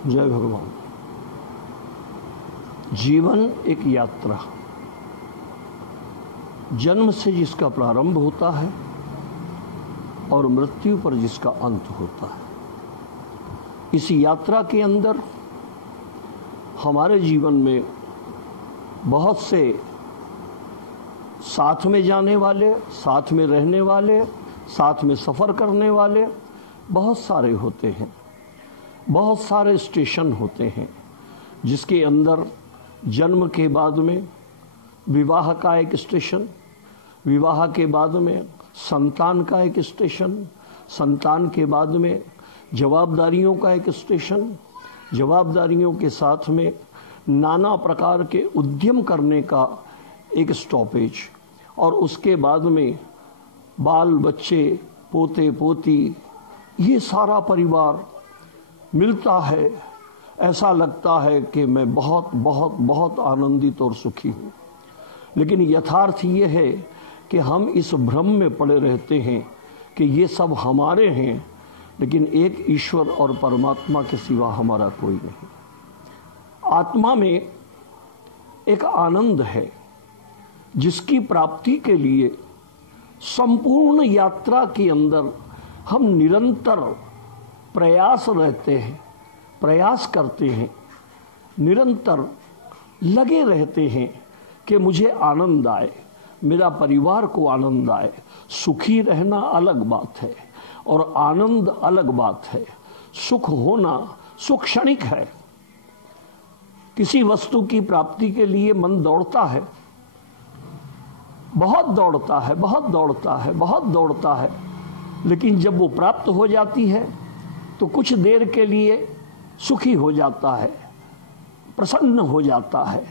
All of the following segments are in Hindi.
जय भगवान। जीवन एक यात्रा, जन्म से जिसका प्रारंभ होता है और मृत्यु पर जिसका अंत होता है। इस यात्रा के अंदर हमारे जीवन में बहुत से साथ में जाने वाले, साथ में रहने वाले, साथ में सफ़र करने वाले बहुत सारे होते हैं। बहुत सारे स्टेशन होते हैं जिसके अंदर जन्म के बाद में विवाह का एक स्टेशन, विवाह के बाद में संतान का एक स्टेशन, संतान के बाद में जवाबदारियों का एक स्टेशन, जवाबदारियों के साथ में नाना प्रकार के उद्यम करने का एक स्टॉपेज, और उसके बाद में बाल बच्चे, पोते पोती, ये सारा परिवार मिलता है। ऐसा लगता है कि मैं बहुत बहुत बहुत आनंदित और सुखी हूँ। लेकिन यथार्थ ये है कि हम इस भ्रम में पड़े रहते हैं कि ये सब हमारे हैं, लेकिन एक ईश्वर और परमात्मा के सिवा हमारा कोई नहीं। आत्मा में एक आनंद है जिसकी प्राप्ति के लिए संपूर्ण यात्रा के अंदर हम निरंतर प्रयास रहते हैं, प्रयास करते हैं, निरंतर लगे रहते हैं कि मुझे आनंद आए, मेरा परिवार को आनंद आए। सुखी रहना अलग बात है और आनंद अलग बात है। सुख होना, सुख क्षणिक है। किसी वस्तु की प्राप्ति के लिए मन दौड़ता है, बहुत दौड़ता है, बहुत दौड़ता है, बहुत दौड़ता है, लेकिन जब वो प्राप्त हो जाती है तो कुछ देर के लिए सुखी हो जाता है, प्रसन्न हो जाता है।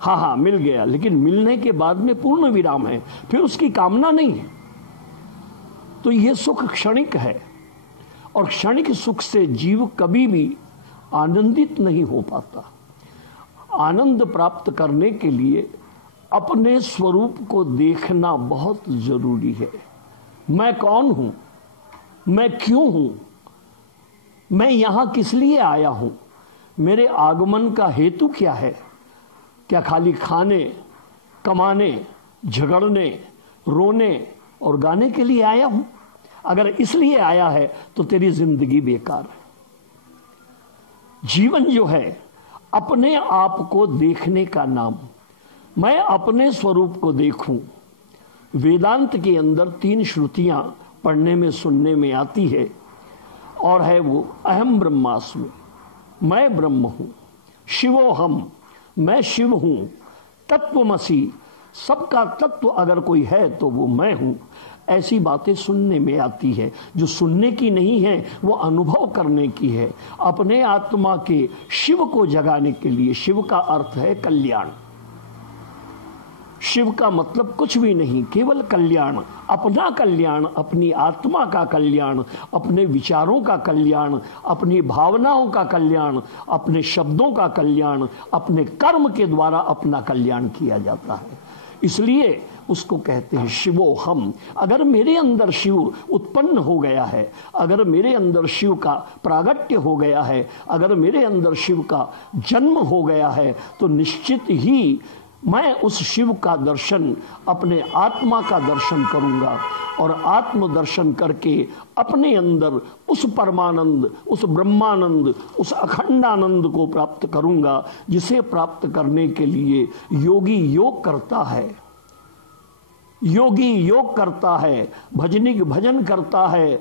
हाँ, मिल गया, लेकिन मिलने के बाद में पूर्ण विराम है, फिर उसकी कामना नहीं है। तो ये सुख क्षणिक है और क्षणिक सुख से जीव कभी भी आनंदित नहीं हो पाता। आनंद प्राप्त करने के लिए अपने स्वरूप को देखना बहुत जरूरी है। मैं कौन हूं, मैं क्यों हूं, मैं यहां किस लिए आया हूं, मेरे आगमन का हेतु क्या है। क्या खाली खाने, कमाने, झगड़ने, रोने और गाने के लिए आया हूं? अगर इसलिए आया है तो तेरी जिंदगी बेकार है। जीवन जो है अपने आप को देखने का नाम। मैं अपने स्वरूप को देखूं। वेदांत के अंदर 3 श्रुतियां पढ़ने में, सुनने में आती है, और है वो अहम ब्रह्मास्मि, मैं ब्रह्म हूं, शिवोहम, मैं शिव हूं, तत्वमसि, सबका तत्व अगर कोई है तो वो मैं हूं। ऐसी बातें सुनने में आती है। जो सुनने की नहीं है वो अनुभव करने की है। अपने आत्मा के शिव को जगाने के लिए, शिव का अर्थ है कल्याण। शिव का मतलब कुछ भी नहीं, केवल कल्याण, अपना कल्याण, अपनी आत्मा का कल्याण, अपने विचारों का कल्याण, अपनी भावनाओं का कल्याण, अपने शब्दों का कल्याण, अपने कर्म के द्वारा अपना कल्याण किया जाता है। इसलिए उसको कहते हैं शिवो हम। अगर मेरे अंदर शिव उत्पन्न हो गया है, अगर मेरे अंदर शिव का प्रागट्य हो गया है, अगर मेरे अंदर शिव का जन्म हो गया है, तो निश्चित ही मैं उस शिव का दर्शन, अपने आत्मा का दर्शन करूंगा और आत्म दर्शन करके अपने अंदर उस परमानंद, उस ब्रह्मानंद, उस अखंडानंद को प्राप्त करूंगा, जिसे प्राप्त करने के लिए योगी योग करता है। योगी योग करता है, भजनिक भजन करता है,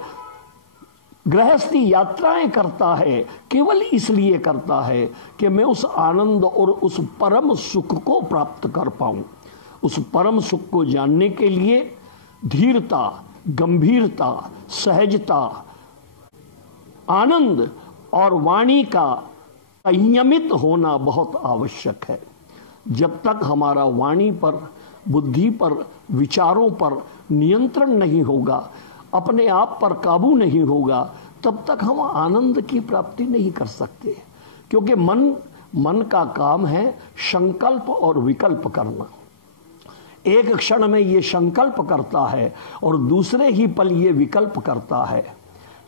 गृहस्थी यात्राएं करता है, केवल इसलिए करता है कि मैं उस आनंद और उस परम सुख को प्राप्त कर पाऊं। उस परम सुख को जानने के लिए धीरता, गंभीरता, सहजता, आनंद और वाणी का संयमित होना बहुत आवश्यक है। जब तक हमारा वाणी पर, बुद्धि पर, विचारों पर नियंत्रण नहीं होगा, अपने आप पर काबू नहीं होगा, तब तक हम आनंद की प्राप्ति नहीं कर सकते। क्योंकि मन का काम है संकल्प और विकल्प करना। एक क्षण में ये संकल्प करता है और दूसरे ही पल ये विकल्प करता है।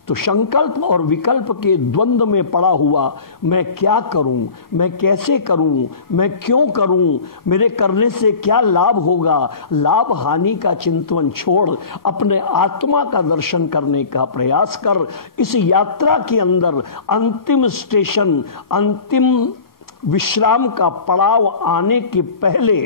तो संकल्प और विकल्प के द्वंद्व में पड़ा हुआ मैं क्या करूं, मैं कैसे करूं, मैं क्यों करूं, मेरे करने से क्या लाभ होगा, लाभ हानि का चिंतन छोड़ अपने आत्मा का दर्शन करने का प्रयास कर। इस यात्रा के अंदर अंतिम स्टेशन, अंतिम विश्राम का पड़ाव आने के पहले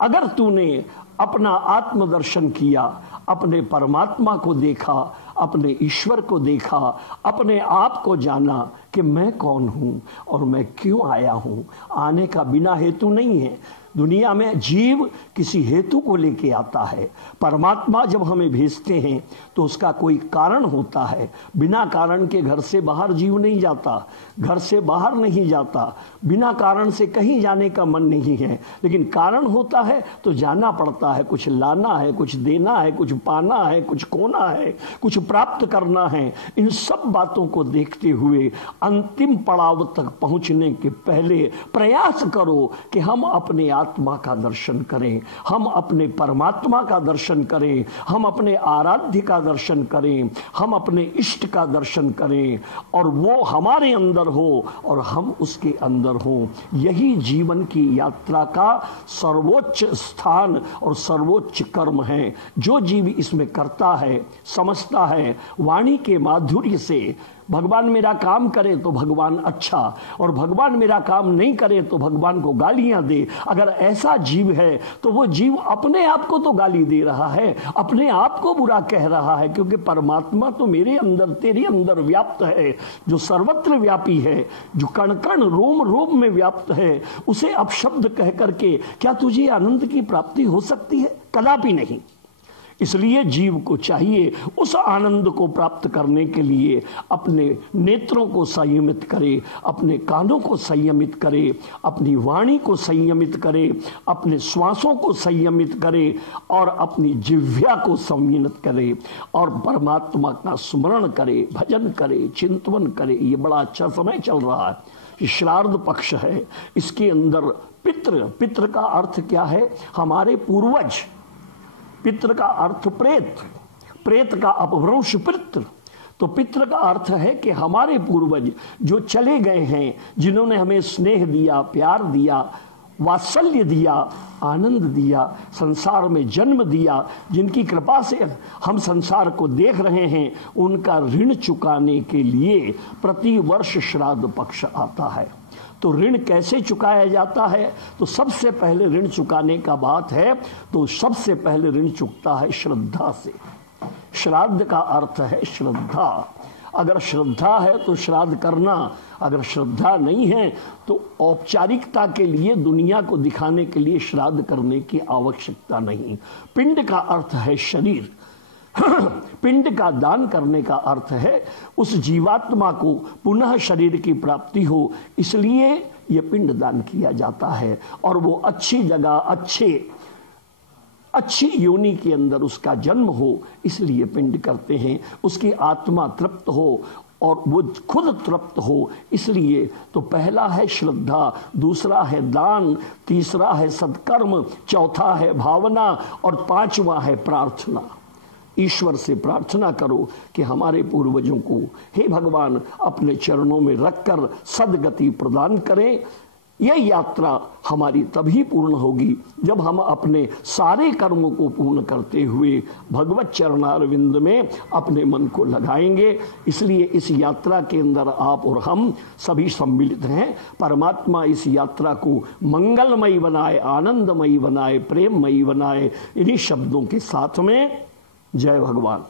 अगर तूने अपना आत्मदर्शन किया, अपने परमात्मा को देखा, अपने ईश्वर को देखा, अपने आप को जाना कि मैं कौन हूं और मैं क्यों आया हूं। आने का बिना हेतु नहीं है। दुनिया में जीव किसी हेतु को लेके आता है। परमात्मा जब हमें भेजते हैं तो उसका कोई कारण होता है। बिना कारण के घर से बाहर जीव नहीं जाता, घर से बाहर नहीं जाता, बिना कारण से कहीं जाने का मन नहीं है। लेकिन कारण होता है तो जाना पड़ता है, कुछ लाना है, कुछ देना है, कुछ पाना है, कुछ खोना है, कुछ प्राप्त करना है। इन सब बातों को देखते हुए अंतिम पड़ाव तक पहुंचने के पहले प्रयास करो कि हम अपने आत्मा का दर्शन करें, हम अपने परमात्मा का दर्शन करें, हम अपने आराध्य का दर्शन करें, हम अपने इष्ट का दर्शन करें और वो हमारे अंदर हो और हम उसके अंदर हो। यही जीवन की यात्रा का सर्वोच्च स्थान और सर्वोच्च कर्म है। जो जीव इसमें करता है, समझता है, वाणी के माधुर्य से भगवान मेरा काम करे तो भगवान अच्छा, और भगवान मेरा काम नहीं करे तो भगवान को गालियां दे, अगर ऐसा जीव है तो वो जीव अपने आप को तो गाली दे रहा है, अपने आप को बुरा कह रहा है। क्योंकि परमात्मा तो मेरे अंदर, तेरे अंदर व्याप्त है, जो सर्वत्र व्यापी है, जो कण कण रोम रोम में व्याप्त है, उसे अपशब्द कह करके क्या तुझे आनंद की प्राप्ति हो सकती है? कदापि नहीं। इसलिए जीव को चाहिए उस आनंद को प्राप्त करने के लिए अपने नेत्रों को संयमित करे, अपने कानों को संयमित करे, अपनी वाणी को संयमित करे, अपने श्वासों को संयमित करे और अपनी जिह्वा को संयमित करे और परमात्मा का स्मरण करे, भजन करे, चिंतन करे। ये बड़ा अच्छा समय चल रहा है, श्राद्ध पक्ष है। इसके अंदर पितृ का अर्थ क्या है? हमारे पूर्वज। पितृ का अर्थ प्रेत, प्रेत का अपभ्रंश पितृ। तो पितृ का अर्थ है कि हमारे पूर्वज जो चले गए हैं, जिन्होंने हमें स्नेह दिया, प्यार दिया, वात्सल्य दिया, आनंद दिया, संसार में जन्म दिया, जिनकी कृपा से हम संसार को देख रहे हैं, उनका ऋण चुकाने के लिए प्रति वर्ष श्राद्ध पक्ष आता है। तो ऋण कैसे चुकाया जाता है? तो सबसे पहले ऋण चुकाने का बात है तो सबसे पहले ऋण चुकता है श्रद्धा से। श्राद्ध का अर्थ है श्रद्धा। अगर श्रद्धा है तो श्राद्ध करना, अगर श्रद्धा नहीं है तो औपचारिकता के लिए, दुनिया को दिखाने के लिए श्राद्ध करने की आवश्यकता नहीं। पिंड का अर्थ है शरीर। पिंड का दान करने का अर्थ है उस जीवात्मा को पुनः शरीर की प्राप्ति हो, इसलिए यह पिंड दान किया जाता है। और वो अच्छी जगह, अच्छी योनि के अंदर उसका जन्म हो, इसलिए पिंड करते हैं। उसकी आत्मा तृप्त हो और वो खुद तृप्त हो, इसलिए। तो पहला है श्रद्धा, दूसरा है दान, तीसरा है सत्कर्म, चौथा है भावना और पांचवा है प्रार्थना। ईश्वर से प्रार्थना करो कि हमारे पूर्वजों को हे भगवान अपने चरणों में रखकर सद्गति प्रदान करें। यह यात्रा हमारी तभी पूर्ण होगी जब हम अपने सारे कर्मों को पूर्ण करते हुए भगवत चरणारविंद में अपने मन को लगाएंगे। इसलिए इस यात्रा के अंदर आप और हम सभी सम्मिलित हैं। परमात्मा इस यात्रा को मंगलमयी बनाए, आनंदमयी बनाए, प्रेममयी बनाए। इन्हीं शब्दों के साथ में जय भगवान।